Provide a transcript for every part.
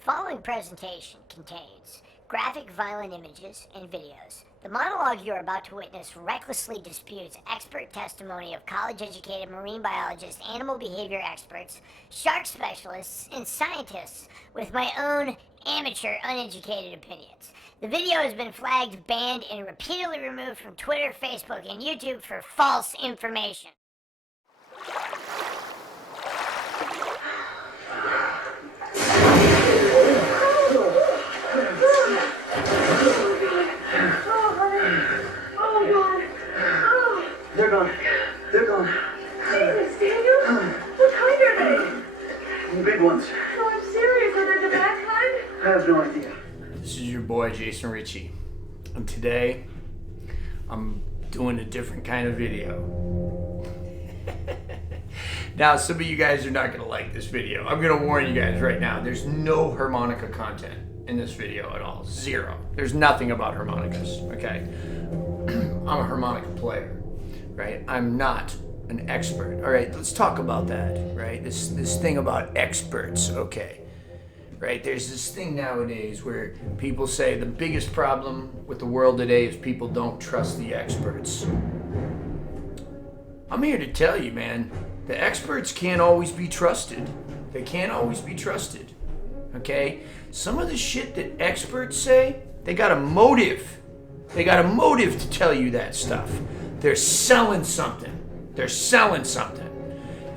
The following presentation contains graphic, violent images and videos. The monologue you are about to witness recklessly disputes expert testimony of college-educated marine biologists, animal behavior experts, shark specialists, and scientists with my own amateur, uneducated opinions. The video has been flagged, banned, and repeatedly removed from Twitter, Facebook, and YouTube for false information. They're gone. They're gone. Jesus, Daniel? What kind are they? Big ones. No, I'm serious. Are they the bad kind? I have no idea. This is your boy, Jason Ricci. And today, I'm doing a different kind of video. Now, some of you guys are not going to like this video. I'm going to warn you guys right now. There's no harmonica content in this video at all. Zero. There's nothing about harmonicas, okay? I'm a harmonica player, right? I'm not an expert. All right, let's talk about that, right? This thing about experts, okay? Right, there's this thing nowadays where people say the biggest problem with the world today is people don't trust the experts. I'm here to tell you, man, the experts can't always be trusted. They can't always be trusted, okay? Some of the shit that experts say, they got a motive. They got a motive to tell you that stuff. They're selling something. They're selling something.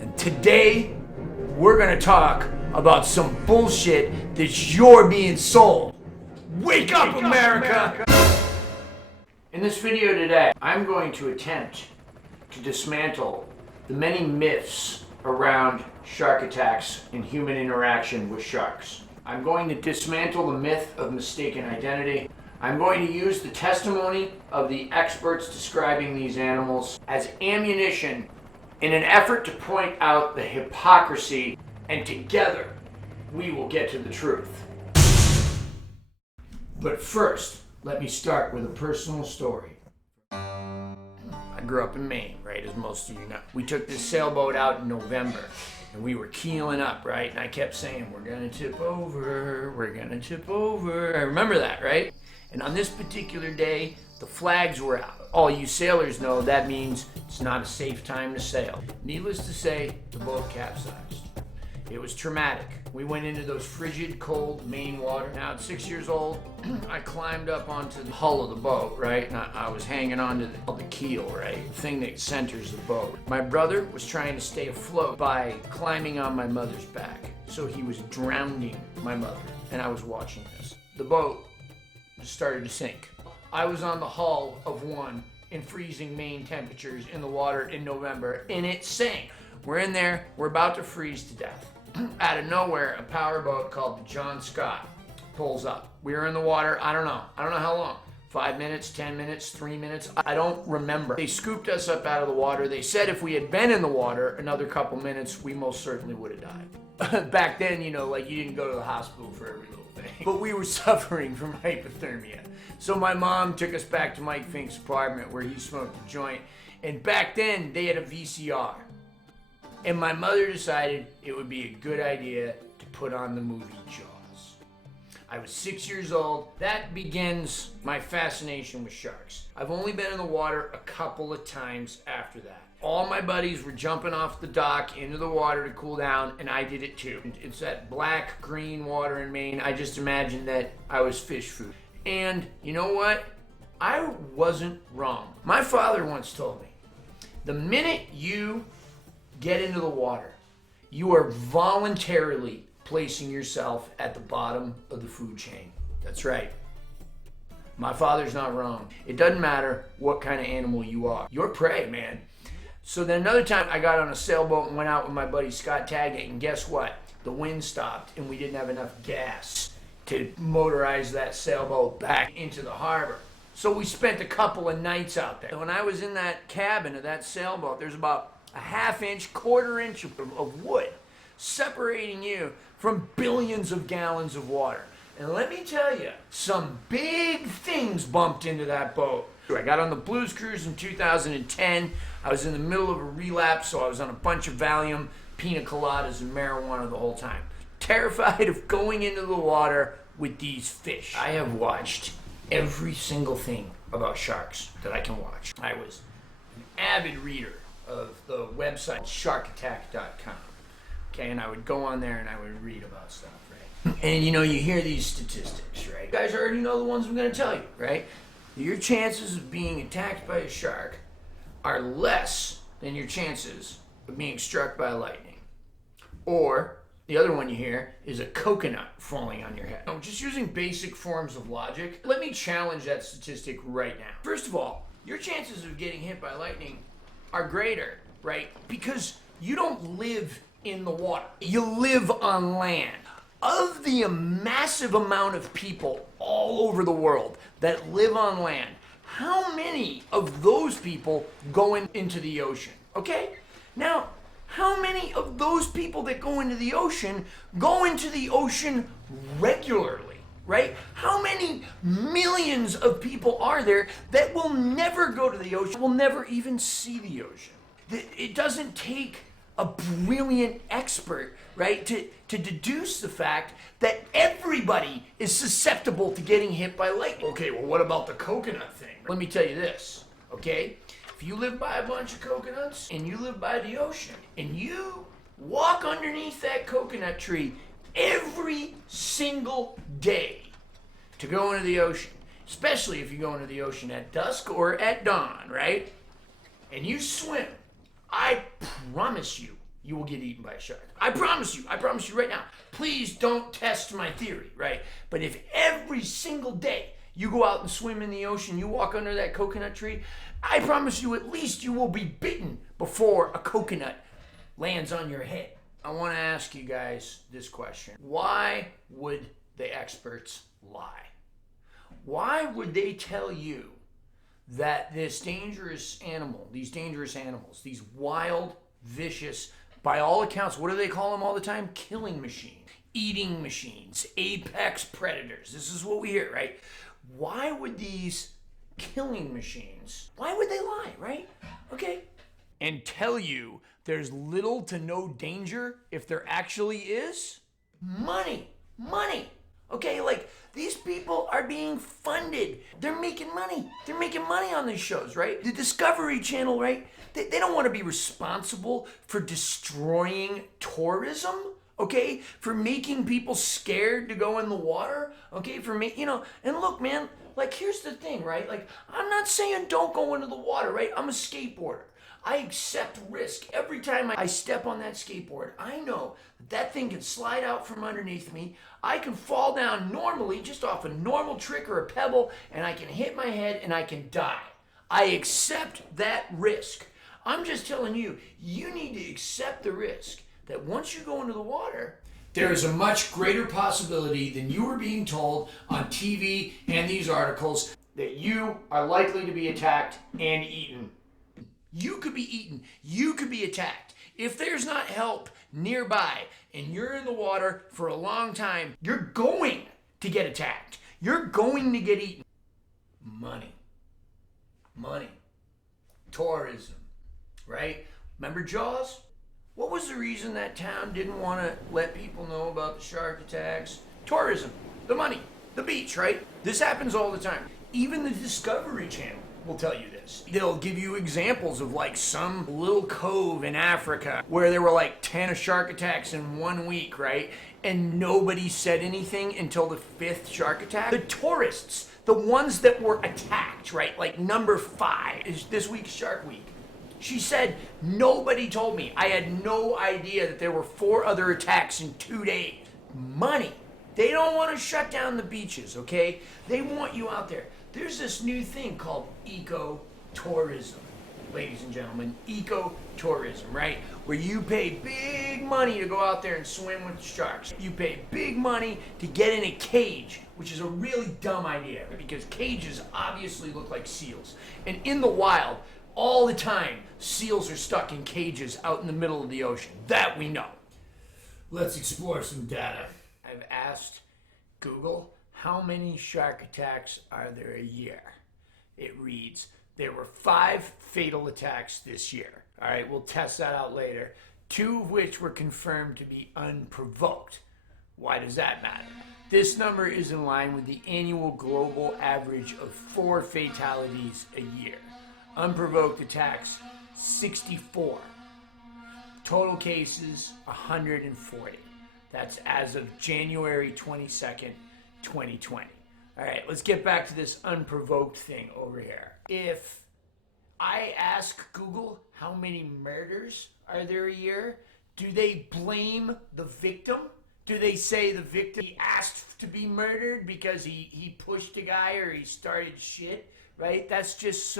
And today, we're gonna talk about some bullshit that you're being sold. Wake up, America! In this video today, I'm going to attempt to dismantle the many myths around shark attacks and human interaction with sharks. I'm going to dismantle the myth of mistaken identity. I'm going to use the testimony of the experts describing these animals as ammunition in an effort to point out the hypocrisy, and together we will get to the truth. But first, let me start with a personal story. I grew up in Maine, right, as most of you know. We took this sailboat out in November, and we were keeling up, right? And I kept saying, we're gonna tip over, we're gonna tip over. I remember that, right? And on this particular day, the flags were out. All you sailors know that means it's not a safe time to sail. Needless to say, the boat capsized. It was traumatic. We went into those frigid, cold Maine water. Now at 6 years old, I climbed up onto the hull of the boat, right? And I was hanging onto the keel, right? The thing that centers the boat. My brother was trying to stay afloat by climbing on my mother's back. So he was drowning my mother, and I was watching this. The boat started to sink. I was on the hull of one in freezing Maine temperatures in the water in November, and it sank. We're in there, we're about to freeze to death. Out of nowhere, a powerboat called the John Scott pulls up. We were in the water, I don't know how long. 5 minutes, 10 minutes, 3 minutes, I don't remember. They scooped us up out of the water. They said if we had been in the water another couple minutes, we most certainly would have died. Back then, you know, like you didn't go to the hospital for every little thing. But we were suffering from hypothermia. So my mom took us back to Mike Fink's apartment where he smoked a joint. And back then, they had a VCR. And my mother decided it would be a good idea to put on the movie Jaws. I was 6 years old. That begins my fascination with sharks. I've only been in the water a couple of times after that. All my buddies were jumping off the dock into the water to cool down, and I did it too. It's that black, green water in Maine. I just imagined that I was fish food. And you know what? I wasn't wrong. My father once told me, the minute you get into the water, you are voluntarily placing yourself at the bottom of the food chain. That's right. My father's not wrong. It doesn't matter what kind of animal you are. You're prey, man. So then another time I got on a sailboat and went out with my buddy Scott Taggart, and guess what? The wind stopped and we didn't have enough gas to motorize that sailboat back into the harbor. So we spent a couple of nights out there. When I was in that cabin of that sailboat, there's about a half-inch, quarter-inch of wood separating you from billions of gallons of water. And let me tell you, some big things bumped into that boat. I got on the blues cruise in 2010. I was in the middle of a relapse, so I was on a bunch of Valium, pina coladas, and marijuana the whole time. terrified of going into the water with these fish. I have watched every single thing about sharks that I can watch. I was an avid reader of the website sharkattack.com. Okay, and I would go on there and I would read about stuff, right? And you hear these statistics, right? You guys already know the ones I'm going to tell you, right? Your chances of being attacked by a shark are less than your chances of being struck by lightning. Or the other one you hear is a coconut falling on your head. Now, just using basic forms of logic, let me challenge that statistic right now. First of all, your chances of getting hit by lightning are greater, right? Because you don't live in the water. You live on land. Of the massive amount of people all over the world that live on land, how many of those people go into the ocean? Okay? Now, how many of those people that go into the ocean regularly, right? How many millions of people are there that will never go to the ocean, will never even see the ocean? It doesn't take a brilliant expert, right, to deduce the fact that everybody is susceptible to getting hit by lightning. Okay, well, what about the coconut thing? Let me tell you this, okay? If you live by a bunch of coconuts and you live by the ocean and you walk underneath that coconut tree every single day to go into the ocean, especially if you go into the ocean at dusk or at dawn, right? And you swim, I promise you, you will get eaten by a shark. I promise you right now. Please don't test my theory, right? But if every single day you go out and swim in the ocean, you walk under that coconut tree, I promise you at least you will be bitten before a coconut lands on your head. I want to ask you guys this question. Why would the experts lie? Why would they tell you that this dangerous animal, these dangerous animals, these wild, vicious, by all accounts, what do they call them all the time? Killing machines, eating machines, apex predators. This is what we hear, right? Why would these killing machines, why would they lie, right? Okay. And tell you there's little to no danger if there actually is? Money. Okay, like these people are being funded. They're making money. They're making money on these shows, right? The Discovery Channel, right? They don't want to be responsible for destroying tourism, okay? For making people scared to go in the water, okay? And look, man, like here's the thing, right? Like I'm not saying don't go into the water, right? I'm a skateboarder. I accept risk. Every time I step on that skateboard, I know that thing can slide out from underneath me. I can fall down normally, just off a normal trick or a pebble, and I can hit my head and I can die. I accept that risk. I'm just telling you, you need to accept the risk that once you go into the water, there is a much greater possibility than you were being told on TV and these articles that you are likely to be attacked and eaten. You could be eaten. You could be attacked. If there's not help nearby and you're in the water for a long time, you're going to get attacked. You're going to get eaten. Money. Tourism. Right? Remember Jaws? What was the reason that town didn't want to let people know about the shark attacks? Tourism. The money. The beach, right? This happens all the time. Even the Discovery Channel will tell you this. They'll give you examples of like some little cove in Africa where there were like 10 shark attacks in 1 week, right? And nobody said anything until the 5th shark attack. The tourists, the ones that were attacked, right? Like number 5 is this week's Shark Week. She said, nobody told me. I had no idea that there were 4 other attacks in 2 days. Money. They don't want to shut down the beaches, okay? They want you out there. There's this new thing called eco-tourism, ladies and gentlemen, eco-tourism, right? Where you pay big money to go out there and swim with sharks. You pay big money to get in a cage, which is a really dumb idea because cages obviously look like seals. And in the wild, all the time, seals are stuck in cages out in the middle of the ocean. That we know. Let's explore some data. I've asked Google, how many shark attacks are there a year? It reads, there were 5 fatal attacks this year. All right, we'll test that out later. 2 of which were confirmed to be unprovoked. Why does that matter? This number is in line with the annual global average of 4 fatalities a year. Unprovoked attacks, 64. Total cases, 140. That's as of January 22nd, 2020. All right, let's get back to this unprovoked thing over here. If I ask Google how many murders are there a year, do they blame the victim? Do they say the victim asked to be murdered because he pushed a guy or he started shit, right? That's just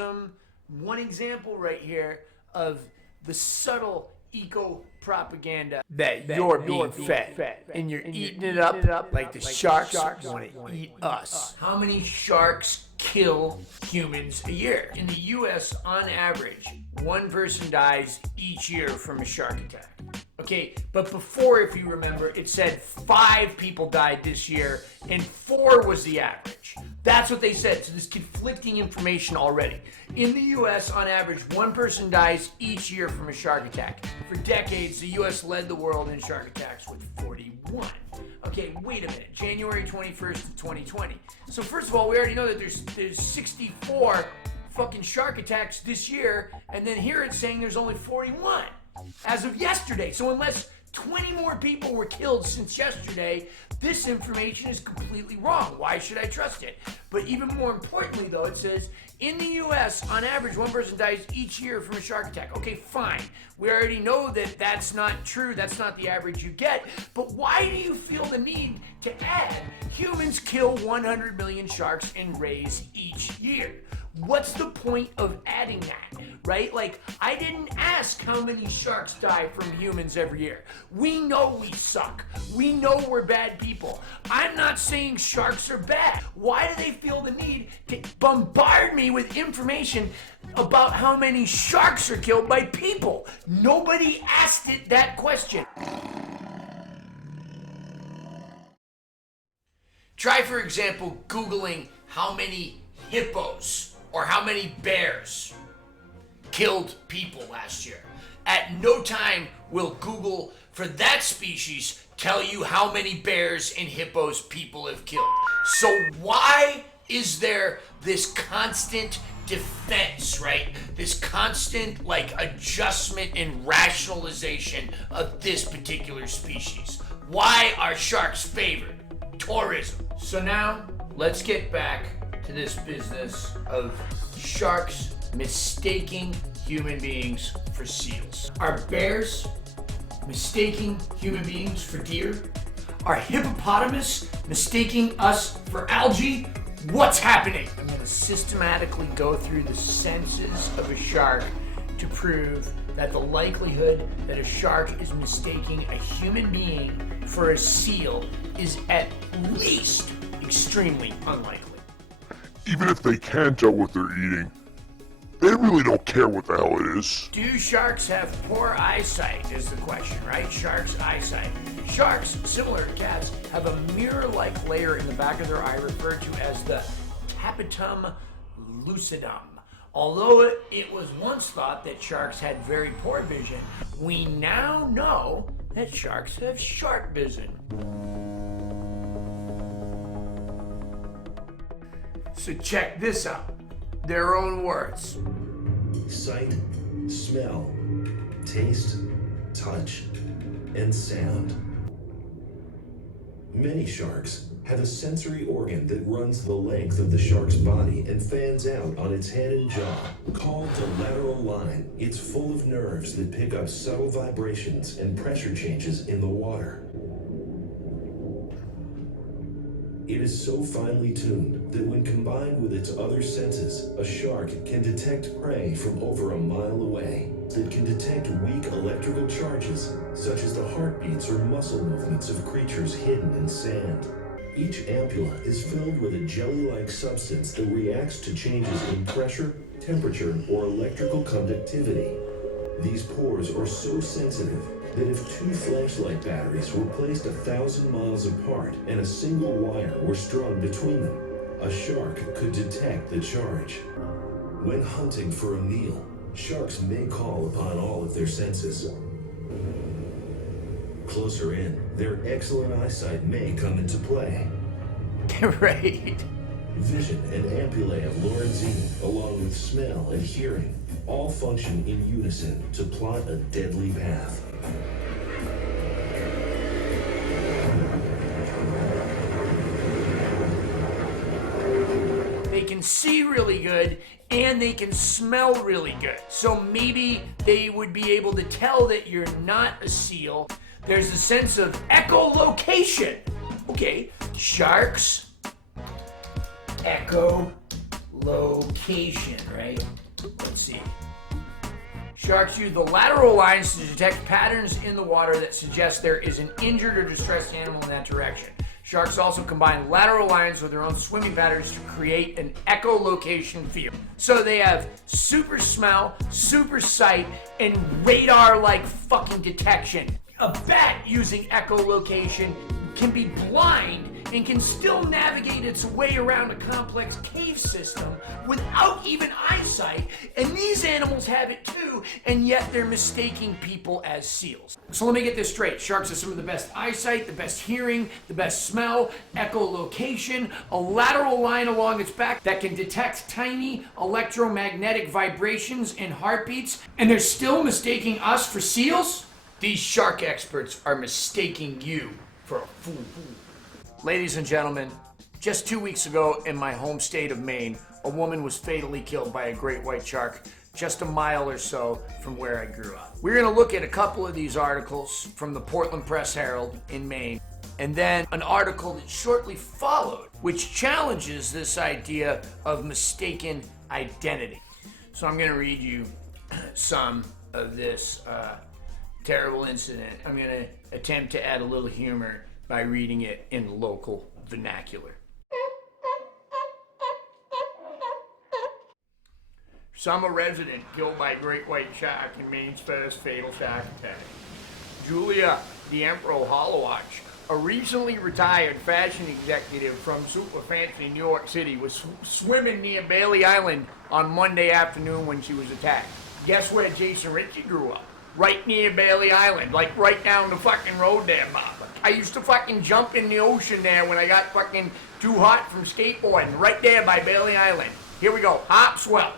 one example right here of the subtle eco-propaganda that you're being fed. And you're eating it up like the sharks want to eat us. How many sharks kill humans a year? In the US, on average, 1 person dies each year from a shark attack. Okay, but before, if you remember, it said 5 people died this year and 4 was the average. That's what they said, so there's conflicting information already. In the US, on average, 1 person dies each year from a shark attack. For decades, the US led the world in shark attacks with 41. Okay, wait a minute, January 21st of 2020. So first of all, we already know that there's 64 fucking shark attacks this year, and then here it's saying there's only 41 as of yesterday. So unless 20 more people were killed since yesterday, this information is completely wrong. Why should I trust it? But even more importantly, though, it says in the US, on average, 1 person dies each year from a shark attack. Okay, fine. We already know that that's not true. That's not the average you get. But why do you feel the need to add humans kill 100 million sharks and rays each year? What's the point of adding that, right? Like, I didn't ask how many sharks die from humans every year. We know we suck. We know we're bad people. I'm not saying sharks are bad. Why do they feel the need to bombard me with information about how many sharks are killed by people? Nobody asked it that question. Try, for example, Googling how many hippos or how many bears killed people last year. At no time will Google for that species tell you how many bears and hippos people have killed. So why is there this constant defense, right? This constant adjustment and rationalization of this particular species? Why are sharks favored? Tourism. So now let's get back to this business of sharks mistaking human beings for seals. Are bears mistaking human beings for deer? Are hippopotamus mistaking us for algae? What's happening? I'm going to systematically go through the senses of a shark to prove that the likelihood that a shark is mistaking a human being for a seal is at least extremely unlikely. Even if they can tell what they're eating, they really don't care what the hell it is. Do sharks have poor eyesight is the question, right? Sharks' eyesight. Sharks, similar to cats, have a mirror-like layer in the back of their eye referred to as the tapetum lucidum. Although it was once thought that sharks had very poor vision, we now know that sharks have sharp vision. So check this out. Their own words. Sight, smell, taste, touch, and sound. Many sharks have a sensory organ that runs the length of the shark's body and fans out on its head and jaw. Called the lateral line, it's full of nerves that pick up subtle vibrations and pressure changes in the water. It is so finely tuned that when combined with its other senses, a shark can detect prey from over a mile away. It can detect weak electrical charges, such as the heartbeats or muscle movements of creatures hidden in sand. Each ampulla is filled with a jelly-like substance that reacts to changes in pressure, temperature, or electrical conductivity. These pores are so sensitive that if 2 flashlight batteries were placed 1,000 miles apart and a single wire were strung between them, a shark could detect the charge. When hunting for a meal, sharks may call upon all of their senses. Closer in, their excellent eyesight may come into play. Right. Vision and ampullae of Lorenzini, along with smell and hearing, all function in unison to plot a deadly path. They can see really good and they can smell really good. So maybe they would be able to tell that you're not a seal. There's a sense of echolocation. Okay, sharks, echolocation, right? Let's see. Sharks use the lateral lines to detect patterns in the water that suggest there is an injured or distressed animal in that direction. Sharks also combine lateral lines with their own swimming patterns to create an echolocation field. So they have super smell, super sight, and radar-like fucking detection. A bat using echolocation can be blind and can still navigate its way around a complex cave system without even eyesight, and these animals have it too, and yet they're mistaking people as seals. So let me get this straight. Sharks have some of the best eyesight, the best hearing, the best smell, echolocation, a lateral line along its back that can detect tiny electromagnetic vibrations and heartbeats, and they're still mistaking us for seals? These shark experts are mistaking you for a fool. Ladies and gentlemen, just 2 weeks ago in my home state of Maine, a woman was fatally killed by a great white shark just a mile or so from where I grew up. We're going to look at a couple of these articles from the Portland Press Herald in Maine, and then an article that shortly followed, which challenges this idea of mistaken identity. So I'm going to read you some of this terrible incident. I'm going to attempt to add a little humor by reading it in local vernacular. Summer resident killed by great white shark in Maine's first fatal shark attack. Julia the Emperor Hollowatch, a recently retired fashion executive from super fancy New York City, was swimming near Bailey Island on Monday afternoon when she was attacked. Guess where Jason Ricci grew up? Right near Bailey Island, like right down the fucking road there, Bob. I used to fucking jump in the ocean there when I got fucking too hot from skateboarding, right there by Bailey Island. Here we go, Harpswell.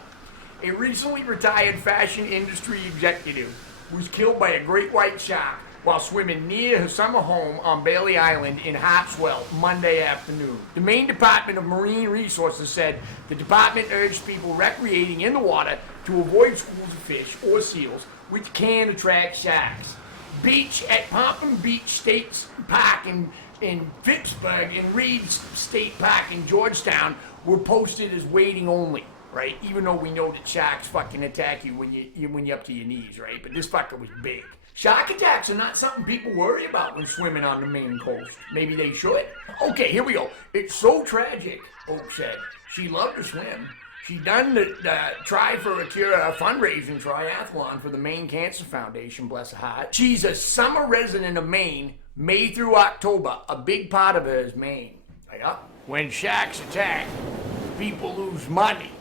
A recently retired fashion industry executive was killed by a great white shark while swimming near her summer home on Bailey Island in Harpswell Monday afternoon. The Maine Department of Marine Resources said the department urged people recreating in the water to avoid schools of fish or seals which can attract sharks. Beach at Pompton Beach State Park in Pittsburgh and Reed State Park in Georgetown were posted as waiting only, right? Even though we know that sharks fucking attack you when you're up to your knees, right? But this fucker was big. Shark attacks are not something people worry about when swimming on the Maine coast. Maybe they should. Okay, here we go. It's so tragic, Oak said. She loved to swim. She done the Try for a Cure fundraising triathlon for the Maine Cancer Foundation, bless her heart. She's a summer resident of Maine, May through October. A big part of her is Maine. Yeah. When sharks attack, people lose money.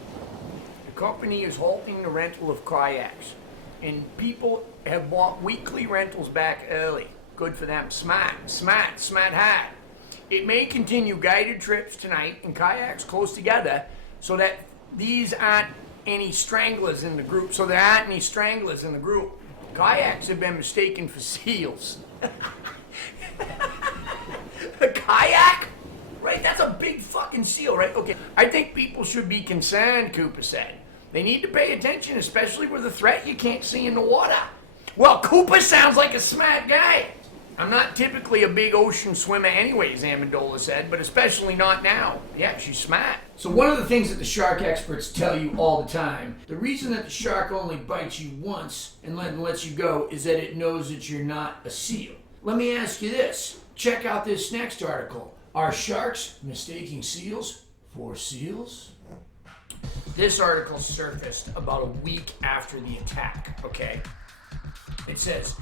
The company is halting the rental of kayaks, and people have bought weekly rentals back early. Good for them. Smart hard. It may continue guided trips tonight and kayaks close together so that these aren't any stranglers in the group. Kayaks have been mistaken for seals. A kayak? Right? That's a big fucking seal, right? Okay. I think people should be concerned, Cooper said. They need to pay attention, especially with a threat you can't see in the water. Well, Cooper sounds like a smart guy. I'm not typically a big ocean swimmer anyways, Amendola said, but especially not now. Yeah, she's smart. So one of the things that the shark experts tell you all the time, the reason that the shark only bites you once and then lets you go is that it knows that you're not a seal. Let me ask you this. Check out this next article. Are sharks mistaking seals for seals? This article surfaced about a week after the attack, okay? It says,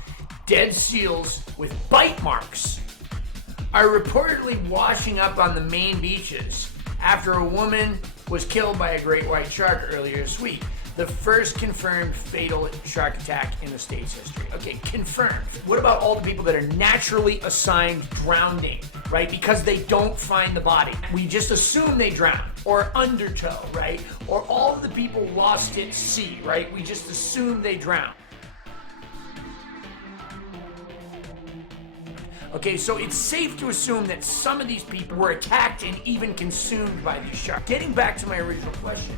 dead seals with bite marks are reportedly washing up on the Maine beaches after a woman was killed by a great white shark earlier this week. The first confirmed fatal shark attack in the state's history. Okay, confirmed. What about all the people that are naturally assigned drowning, right? Because they don't find the body. We just assume they drowned, or undertow, right? Or all of the people lost at sea, right? We just assume they drowned. Okay, so it's safe to assume that some of these people were attacked and even consumed by these sharks. Getting back to my original question,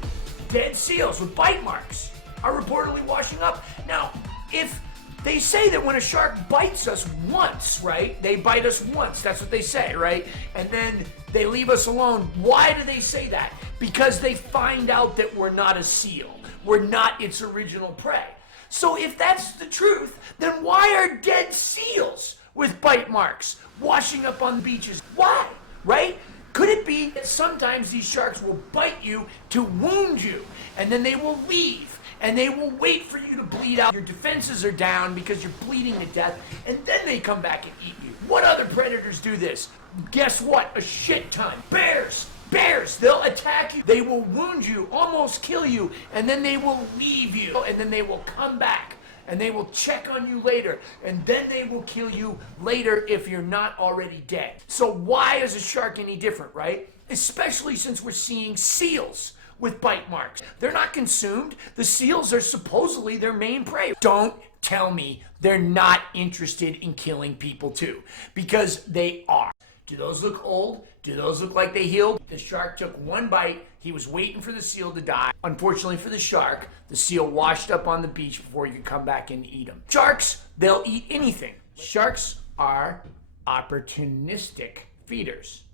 dead seals with bite marks are reportedly washing up. Now, if they say that when a shark bites us once, right? They bite us once, that's what they say, right? And then they leave us alone. Why do they say that? Because they find out that we're not a seal. We're not its original prey. So if that's the truth, then why are dead seals with bite marks washing up on the beaches? Why, right? Could it be that sometimes these sharks will bite you to wound you, and then they will leave, and they will wait for you to bleed out? Your defenses are down because you're bleeding to death, and then they come back and eat you. What other predators do this? Guess what? A shit ton. Bears, they'll attack you. They will wound you, almost kill you, and then they will leave you, and then they will come back. And they will check on you later, and then they will kill you later if you're not already dead. So why is a shark any different, right? Especially since we're seeing seals with bite marks. They're not consumed. The seals are supposedly their main prey. Don't tell me they're not interested in killing people too, because they are. Do those look old? Do those look like they healed? The shark took one bite. He was waiting for the seal to die. Unfortunately for the shark, the seal washed up on the beach before he could come back and eat him. Sharks, they'll eat anything. Sharks are opportunistic feeders.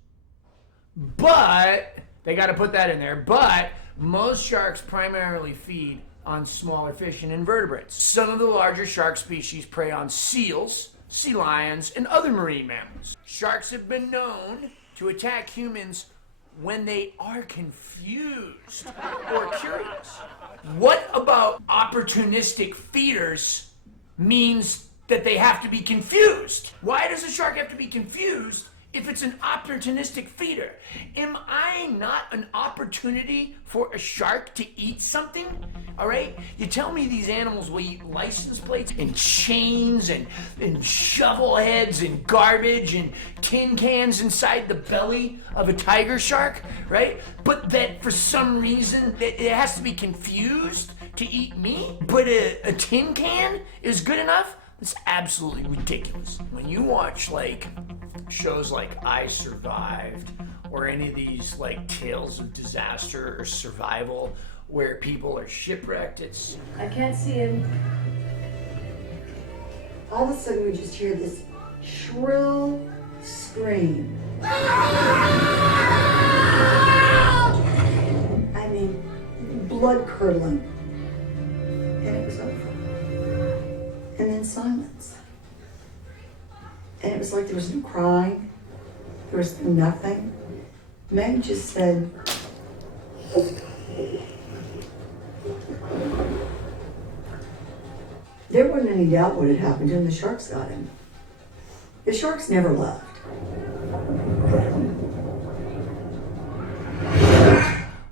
But, they gotta put that in there, but most sharks primarily feed on smaller fish and invertebrates. Some of the larger shark species prey on seals, sea lions, and other marine mammals. Sharks have been known to attack humans when they are confused or curious. What about opportunistic feeders means that they have to be confused? Why does a shark have to be confused if it's an opportunistic feeder? Am I not an opportunity for a shark to eat something? All right? You tell me these animals will eat license plates and chains and shovel heads and garbage and tin cans inside the belly of a tiger shark, right? But that for some reason it has to be confused to eat me? But a tin can is good enough? It's absolutely ridiculous. When you watch like shows like I Survived or any of these like tales of disaster or survival where people are shipwrecked, it's... I can't see him. All of a sudden we just hear this shrill scream. I mean, blood curdling. And it was over. And then silence. And it was like there was no crying. There was nothing. Meg just said, there wasn't any doubt what had happened to him. The sharks got him. The sharks never left.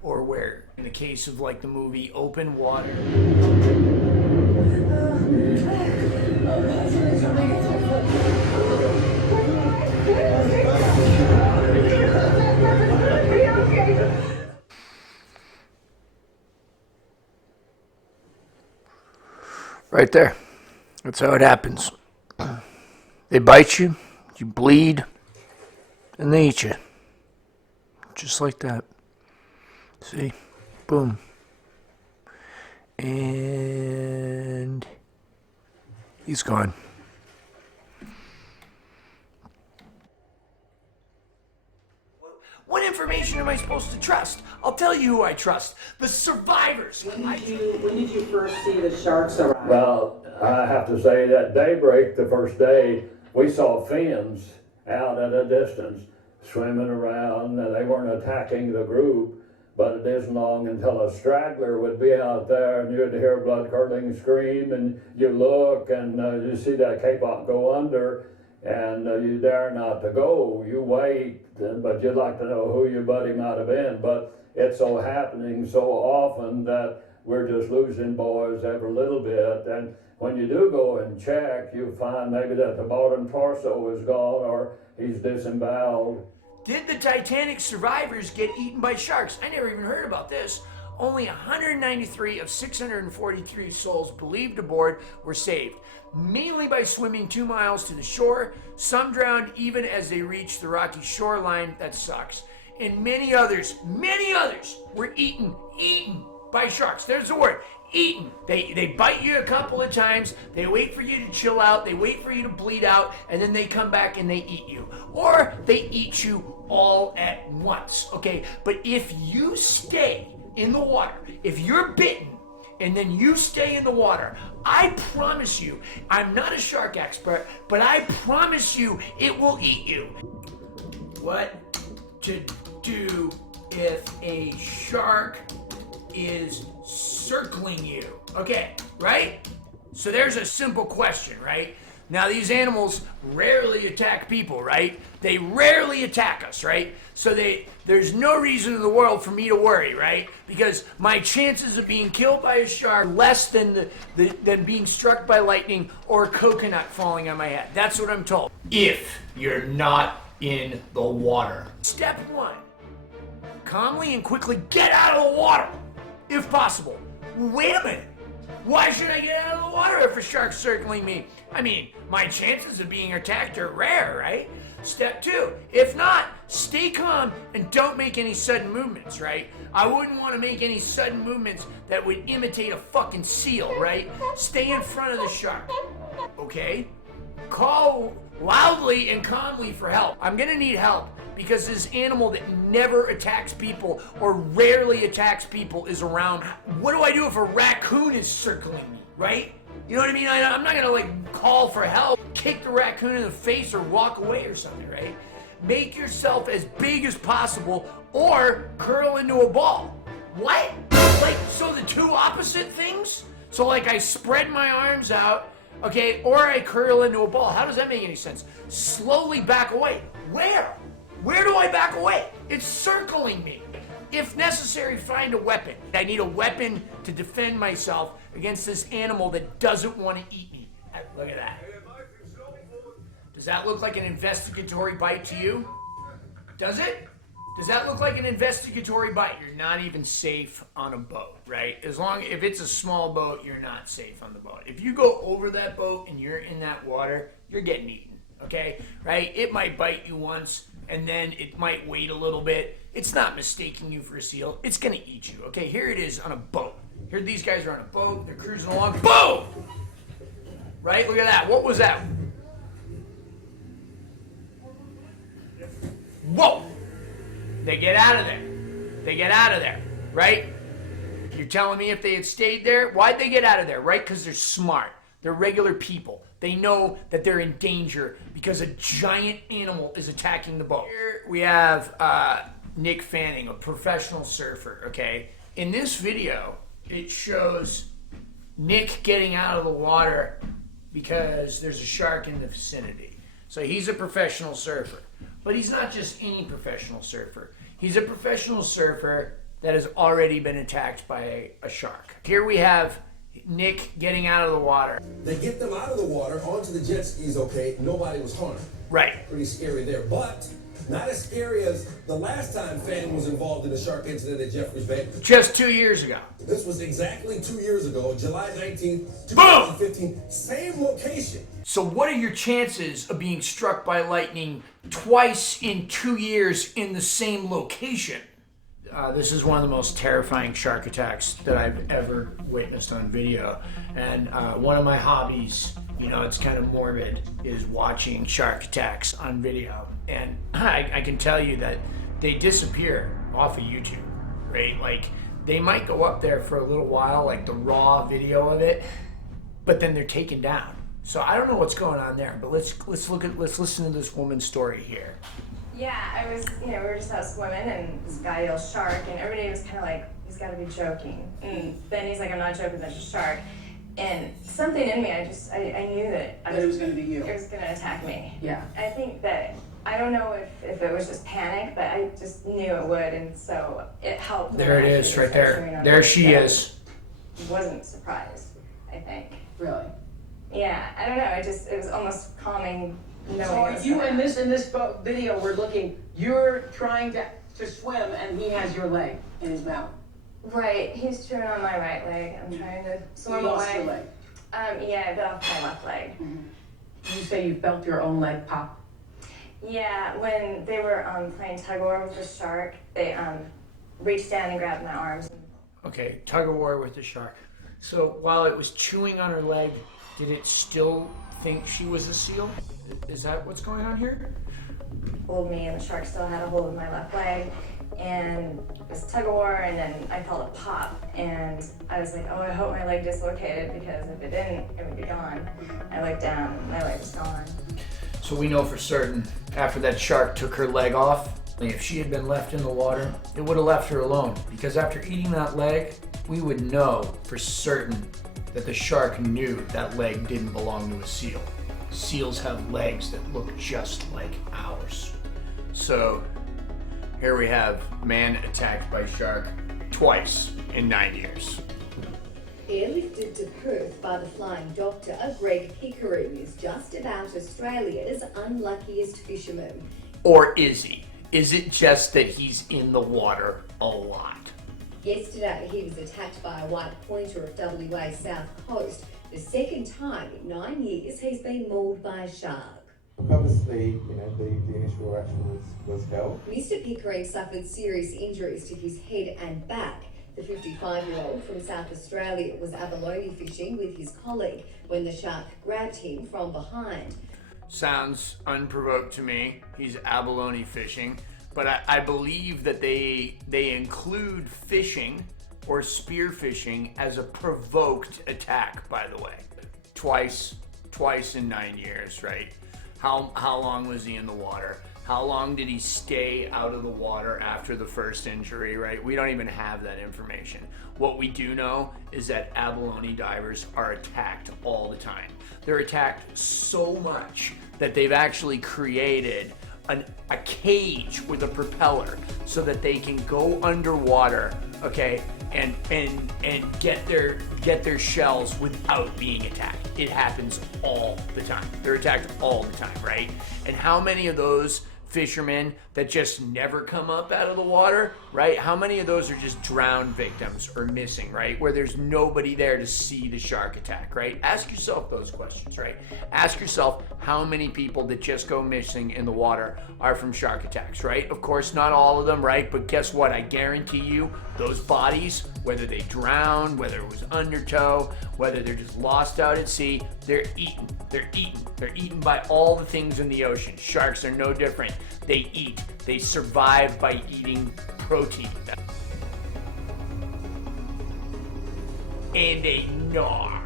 Or where, in the case of like the movie Open Water, right there. That's how it happens. They bite you, you bleed, and they eat you. Just like that. See? Boom. And he's gone. What information am I supposed to trust? I'll tell you who I trust. The survivors. When did you first see the sharks arrive? Well, I have to say that daybreak, the first day, we saw fins out at a distance swimming around. They weren't attacking the group, but it isn't long until a straggler would be out there and you'd hear blood-curdling scream and you look and you see that capot go under and you dare not to go. You wait, but you'd like to know who your buddy might have been. But it's so happening so often that we're just losing boys every little bit. And when you do go and check, you find maybe that the bottom torso is gone or he's disemboweled. Did the Titanic survivors get eaten by sharks? I never even heard about this. Only 193 of 643 souls believed aboard were saved, mainly by swimming 2 miles to the shore. Some drowned even as they reached the rocky shoreline. That sucks. And many others were eaten by sharks. There's the word, eaten. They bite you a couple of times, they wait for you to chill out, they wait for you to bleed out, and then they come back and they eat you. Or they eat you all at once, okay? But if you stay in the water, if you're bitten and then you stay in the water, I promise you, I'm not a shark expert, but I promise you it will eat you. What to do if a shark is circling you? Okay, right? So there's a simple question, right? Now these animals rarely attack people, right? They rarely attack us, right? So there's no reason in the world for me to worry, right? Because my chances of being killed by a shark are less than being struck by lightning or a coconut falling on my head. That's what I'm told. If you're not in the water. Step 1, calmly and quickly get out of the water, if possible. Wait a minute. Why should I get out of the water if a shark's circling me? I mean, my chances of being attacked are rare, right? Step 2, if not, stay calm and don't make any sudden movements, right? I wouldn't want to make any sudden movements that would imitate a fucking seal, right? Stay in front of the shark, okay? Call loudly and calmly for help. I'm gonna need help because this animal that never attacks people or rarely attacks people is around. What do I do if a raccoon is circling me, right? You know what I mean? I'm not gonna like call for help, kick the raccoon in the face or walk away or something, right? Make yourself as big as possible or curl into a ball. What? Like, so the two opposite things? So like I spread my arms out, okay, or I curl into a ball. How does that make any sense? Slowly back away. Where? Where do I back away? It's circling me. If necessary, find a weapon. I need a weapon to defend myself against this animal that doesn't want to eat me. Look at that. Does that look like an investigatory bite to you? Does it? Does that look like an investigatory bite? You're not even safe on a boat, right? If it's a small boat, you're not safe on the boat. If you go over that boat and you're in that water, you're getting eaten, okay? Right? It might bite you once, and then it might wait a little bit. It's not mistaking you for a seal. It's gonna eat you, okay? Here it is on a boat. Here these guys are on a boat. They're cruising along. Boom! Right? Look at that. What was that? Whoa! They get out of there. They get out of there, right? You're telling me if they had stayed there, why'd they get out of there, right? Because they're smart. They're regular people. They know that they're in danger because a giant animal is attacking the boat. Here we have Nick Fanning, a professional surfer, okay? In this video, it shows Nick getting out of the water because there's a shark in the vicinity. So he's a professional surfer. But he's not just any professional surfer. He's a professional surfer that has already been attacked by a shark. Here we have Nick getting out of the water. They get them out of the water, onto the jet skis, okay, nobody was harmed. Right. Pretty scary there, but not as scary as the last time Fanning was involved in a shark incident at Jeffreys Bay. Just 2 years ago. This was exactly 2 years ago, July 19th, 2015, same location. So what are your chances of being struck by lightning twice in 2 years in the same location? This is one of the most terrifying shark attacks that I've ever witnessed on video. And one of my hobbies, you know, it's kind of morbid, is watching shark attacks on video. And I can tell you that they disappear off of YouTube, right? Like, they might go up there for a little while, like the raw video of it, but then they're taken down. So I don't know what's going on there, but let's listen to this woman's story here. Yeah, I was, we were just out swimming and this guy yells shark and everybody was kind of like, he's got to be joking. And then he's like, I'm not joking, that's a shark. And something in me, I knew that It was going to be you. It was going to attack me. Yeah. I think that, I don't know if it was just panic, but I just knew it would, and so it helped. There it is, right there. There she is. wasn't surprised, I think. Really? Yeah, I don't know, it was almost calming knowing So it was you, gonna in this video we're looking, you're trying to swim and he has your leg in his mouth. Right, he's chewing on my right leg. I'm trying to swim You away. lost your leg. Yeah, I bit off my left leg. You say you felt your own leg pop? Yeah, when they were playing tug of war with the shark, they reached down and grabbed my arms. Okay, tug of war with the shark. So while it was chewing on her leg, did it still think she was a seal? Is that what's going on here? Pulled me, and the shark still had a hold of my left leg, and it was tug of war, and then I felt a pop, and I was like, oh, I hope my leg dislocated, because if it didn't, it would be gone. I looked down, and my leg was gone. So we know for certain, after that shark took her leg off, if she had been left in the water, it would have left her alone. Because after eating that leg, we would know for certain that the shark knew that leg didn't belong to a seal. Seals have legs that look just like ours. So here we have man attacked by shark twice in 9 years. Airlifted to Perth by the Flying Doctor, Greg Pickering is just about Australia's unluckiest fisherman. Or is he? Is it just that he's in the water a lot? Yesterday, he was attacked by a white pointer of WA South Coast. The second time in 9 years he's been mauled by a shark. Obviously, the initial reaction was hell. Mr. Pickering suffered serious injuries to his head and back. The 55-year-old from South Australia was abalone fishing with his colleague when the shark grabbed him from behind. Sounds unprovoked to me. He's abalone fishing, but I believe that they include fishing or spear fishing as a provoked attack, by the way. Twice in 9 years, right? How long was he in the water? How long did he stay out of the water after the first injury, right? We don't even have that information. What we do know is that abalone divers are attacked all the time. They're attacked so much that they've actually created a cage with a propeller so that they can go underwater, okay, and get their shells without being attacked. It happens all the time. They're attacked all the time, right? And how many of those fishermen that just never come up out of the water, right? How many of those are just drowned victims or missing, right? Where there's nobody there to see the shark attack, right? Ask yourself those questions, right? Ask yourself how many people that just go missing in the water are from shark attacks, right? Of course, not all of them, right? But guess what? I guarantee you those bodies, whether they drowned, whether it was undertow, whether they're just lost out at sea, they're eaten. They're eaten. They're eaten by all the things in the ocean. Sharks are no different. They eat. They survive by eating protein. And they gnar,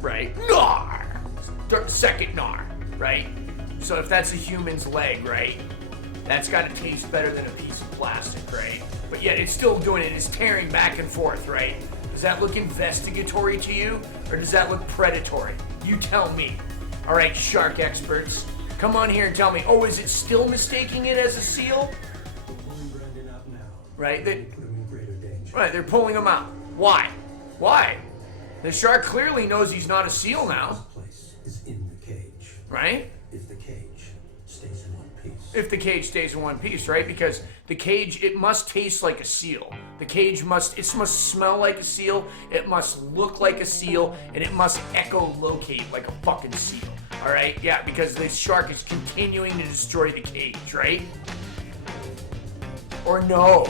right? Gnar! Second gnar, right? So if that's a human's leg, right? That's got to taste better than a piece of plastic, right? But yet it's still doing it. It's tearing back and forth, right? Does that look investigatory to you? Or does that look predatory? You tell me. All right, shark experts. Come on here and tell me, oh, is it still mistaking it as a seal? Right? Right, they're pulling him out. Why? Why? The shark clearly knows he's not a seal now. Place is in the cage. Right? If the cage stays in one piece. If the cage stays in one piece, right? Because the cage, it must taste like a seal. The cage must smell like a seal, it must look like a seal, and it must echolocate like a fucking seal. All right, yeah, because the shark is continuing to destroy the cage, right? Or no,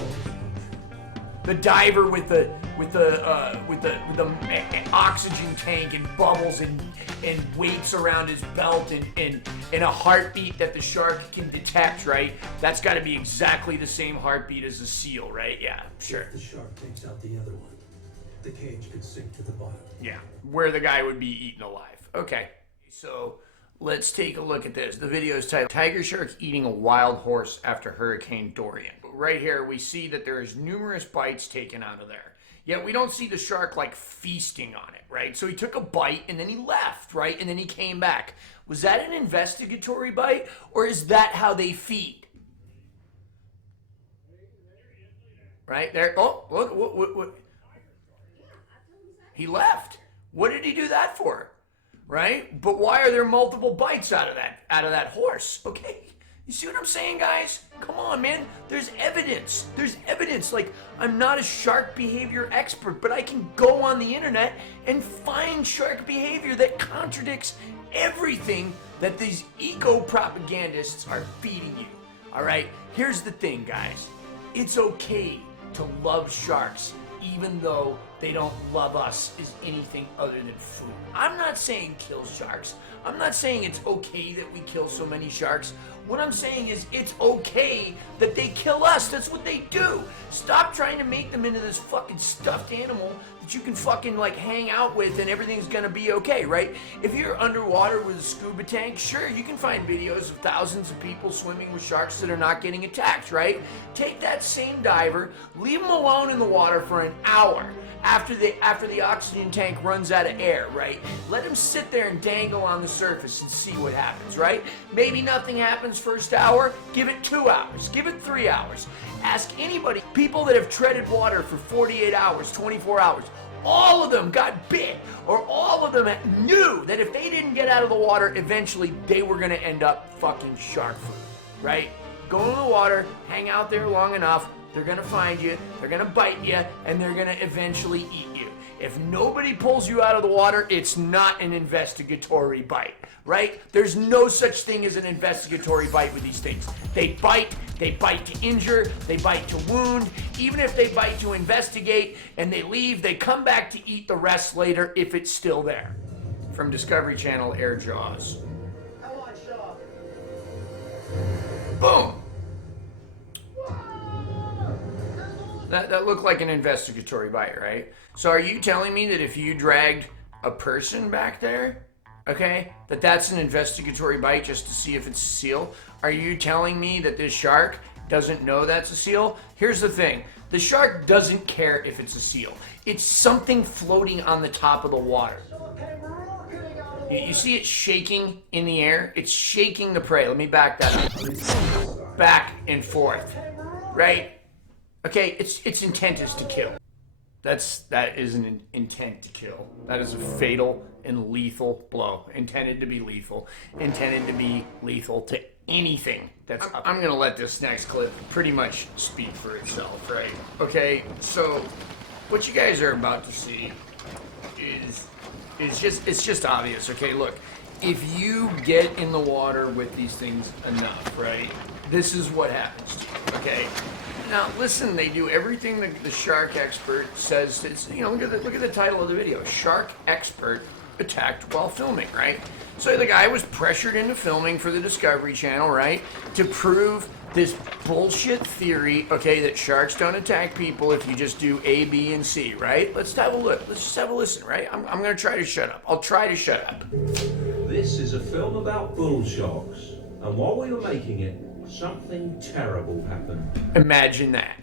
the diver with the oxygen tank and bubbles and weights around his belt and a heartbeat that the shark can detect, right? That's got to be exactly the same heartbeat as a seal, right? Yeah, sure. If the shark takes out the other one, the cage could sink to the bottom. Yeah, where the guy would be eaten alive. Okay. So let's take a look at this. The video is titled Tiger Shark Eating a Wild Horse After Hurricane Dorian. Right here we see that there's numerous bites taken out of there. Yet we don't see the shark like feasting on it, right? So he took a bite and then he left, right? And then he came back. Was that an investigatory bite or is that how they feed? Right there. Oh, look. He left. What did he do that for? Right? But why are there multiple bites out of that horse? Okay. You see what I'm saying, guys? Come on, man. There's evidence. There's evidence. Like, I'm not a shark behavior expert, but I can go on the internet and find shark behavior that contradicts everything that these eco-propagandists are feeding you. All right? Here's the thing, guys. It's okay to love sharks, even though they don't love us as anything other than food. I'm not saying kill sharks. I'm not saying it's okay that we kill so many sharks. What I'm saying is it's okay that they kill us. That's what they do. Stop trying to make them into this fucking stuffed animal that you can fucking like hang out with and everything's gonna be okay, right? If you're underwater with a scuba tank, sure, you can find videos of thousands of people swimming with sharks that are not getting attacked, right? Take that same diver, leave them alone in the water for an hour after the oxygen tank runs out of air, right? Let him sit there and dangle on the surface and see what happens, right? Maybe nothing happens first hour, give it 2 hours, give it 3 hours. Ask anybody, people that have treaded water for 48 hours, 24 hours, all of them got bit, or all of them knew that if they didn't get out of the water, eventually they were gonna end up fucking shark food, right? Go in the water, hang out there long enough, they're gonna find you, they're gonna bite you, and they're gonna eventually eat you. If nobody pulls you out of the water, it's not an investigatory bite, right? There's no such thing as an investigatory bite with these things. They bite to injure, they bite to wound. Even if they bite to investigate and they leave, they come back to eat the rest later if it's still there. From Discovery Channel, Air Jaws. Come on, Shaw. Boom! That looked like an investigatory bite, right? So are you telling me that if you dragged a person back there, okay, that's an investigatory bite just to see if it's a seal? Are you telling me that this shark doesn't know that's a seal? Here's the thing. The shark doesn't care if it's a seal. It's something floating on the top of the water. You see it shaking in the air? It's shaking the prey. Let me back that up. Back and forth, right? Okay, its intent is to kill. That is an intent to kill. That is a fatal and lethal blow. Intended to be lethal. Intended to be lethal to anything that's up. I'm gonna let this next clip pretty much speak for itself, right? Okay, so what you guys are about to see is just obvious, okay? Look, if you get in the water with these things enough, right? This is what happens to you, okay? Now, listen, they do everything the shark expert says. Look at the title of the video. Shark expert attacked while filming, right? So the guy was pressured into filming for the Discovery Channel, right? To prove this bullshit theory, okay, that sharks don't attack people if you just do A, B, and C, right? Let's have a look. Let's just have a listen, right? I'm going to try to shut up. I'll try to shut up. This is a film about bull sharks. And while we were making it, something terrible happened. Imagine that.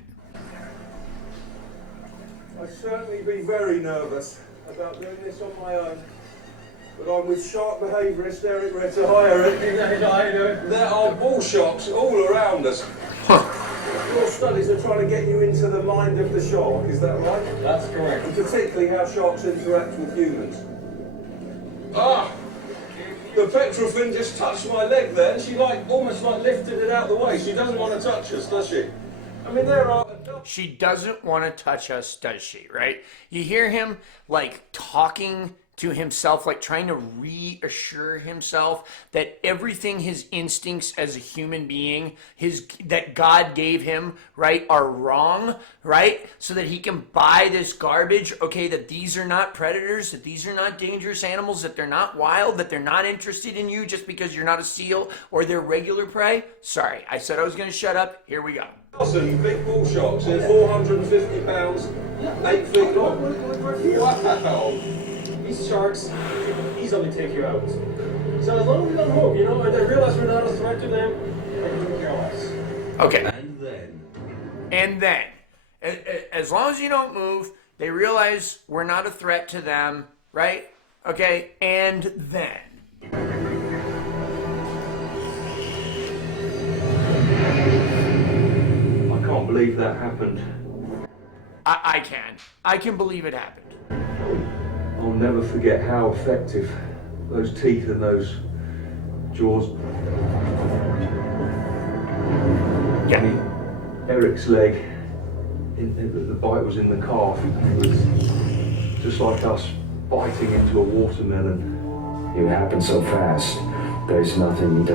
I'd certainly be very nervous about doing this on my own. But I'm with shark behaviourist Eric Ritter. Hi, Eric. How you doing? There are bull sharks all around us. Your studies are trying to get you into the mind of the shark, is that right? That's correct. And particularly how sharks interact with humans. Ah! The petrofin just touched my leg there, and she almost lifted it out of the way. She doesn't want to touch us, does she? I mean, there are... She doesn't want to touch us, does she, right? You hear him, talking to himself, trying to reassure himself that everything his instincts as a human being, that God gave him, right, are wrong, right? So that he can buy this garbage, okay, that these are not predators, that these are not dangerous animals, that they're not wild, that they're not interested in you just because you're not a seal or they're regular prey. Sorry, I said I was going to shut up. Here we go. Awesome, big bull sharks, they're 450 pounds, 8 feet long. Wow! These sharks easily take you out. So as long as we don't move, and they realize we're not a threat to them, they can kill us. Okay. And then, as long as you don't move, they realize we're not a threat to them, right? Okay, and then. I can't believe that happened. I can believe it happened. I'll never forget how effective those teeth and those jaws. Yeah. I mean, Eric's leg, the bite was in the calf. It was just like us biting into a watermelon. It happened so fast. There's nothing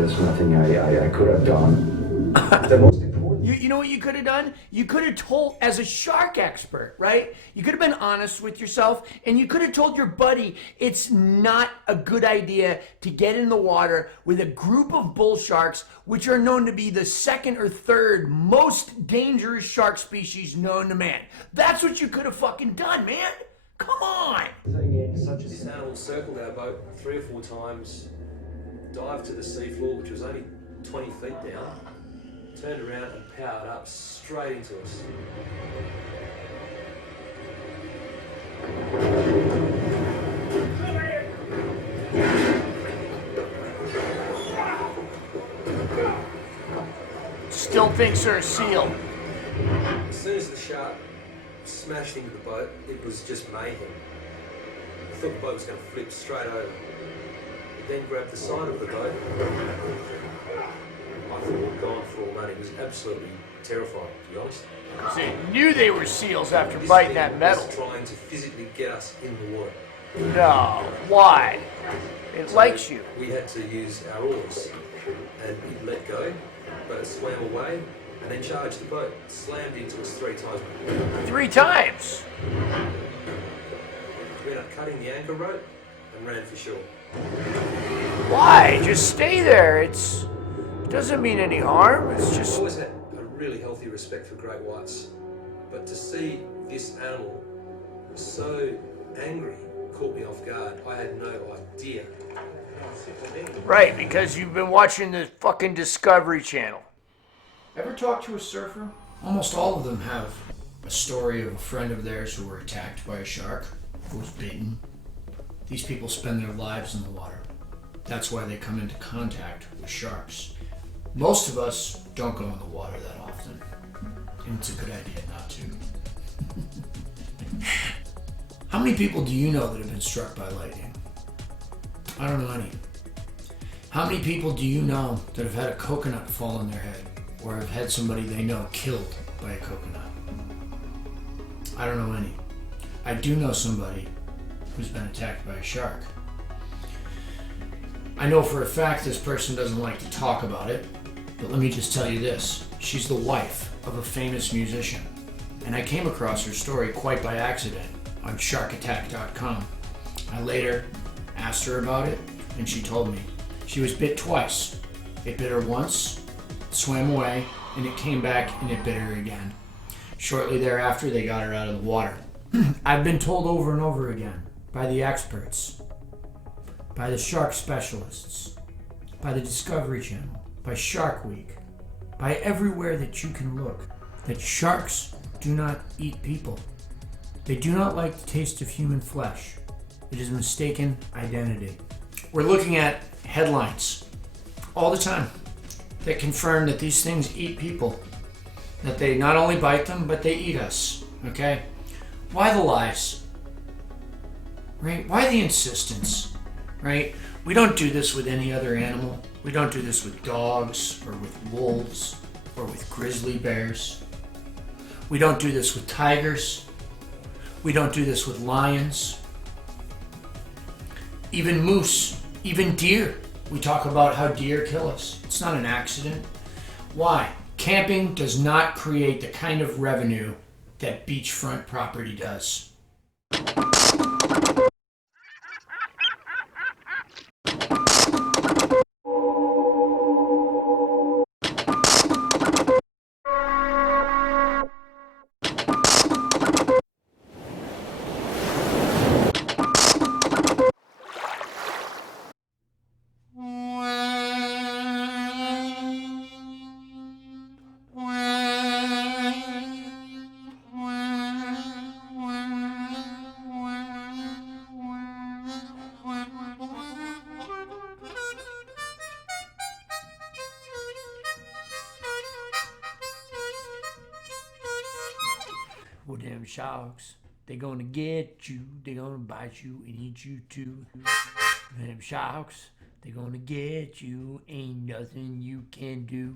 I could have done. The most important. You know what you could have done? You could have told, as a shark expert, right? You could have been honest with yourself, and you could have told your buddy it's not a good idea to get in the water with a group of bull sharks, which are known to be the second or third most dangerous shark species known to man. That's what you could have fucking done, man. Come on. This animal circled our boat 3 or 4 times, dived to the seafloor, which was only 20 feet down, turned around and powered up straight into us. Still thinks they're a seal. As soon as the shark smashed into the boat, it was just mayhem. I thought the boat was going to flip straight over. It then grabbed the side of the boat. I thought we were gone for all money. It was absolutely terrifying, to be honest. They knew they were seals after This biting thing that metal. was trying to physically get us in the water. No, why? It likes you. We had to use our oars, and it let go, but it swam away, and then charged the boat, slammed into us 3 times. 3 times? We ended up cutting the anchor rope and ran for shore. Why? Just stay there. It doesn't mean any harm. It's I've just... always had a really healthy respect for great whites, but to see this animal so angry caught me off guard. I had no idea. Right, because you've been watching the fucking Discovery Channel. Ever talk to a surfer? Almost all of them have a story of a friend of theirs who were attacked by a shark, who was bitten. These people spend their lives in the water. That's why they come into contact with sharks. Most of us don't go in the water that often, and it's a good idea not to. How many people do you know that have been struck by lightning? I don't know any. How many people do you know that have had a coconut fall on their head, or have had somebody they know killed by a coconut? I don't know any. I do know somebody who's been attacked by a shark. I know for a fact this person doesn't like to talk about it, but let me just tell you this. She's the wife of a famous musician, and I came across her story quite by accident on sharkattack.com. I later asked her about it, and she told me. She was bit twice. It bit her once, it swam away, and it came back and it bit her again. Shortly thereafter, they got her out of the water. I've been told over and over again by the experts, by the shark specialists, by the Discovery Channel, by Shark Week, by everywhere that you can look, that sharks do not eat people. They do not like the taste of human flesh. It is mistaken identity. We're looking at headlines all the time that confirm that these things eat people, that they not only bite them, but they eat us, okay? Why the lies, right? Why the insistence, right? We don't do this with any other animal. We don't do this with dogs or with wolves or with grizzly bears. We don't do this with tigers. We don't do this with lions. Even moose, even deer. We talk about how deer kill us. It's not an accident. Why? Camping does not create the kind of revenue that beachfront property does. Oh, damn sharks. They're gonna get you, they're gonna bite you and eat you too. Them sharks, they're gonna get you, ain't nothing you can do.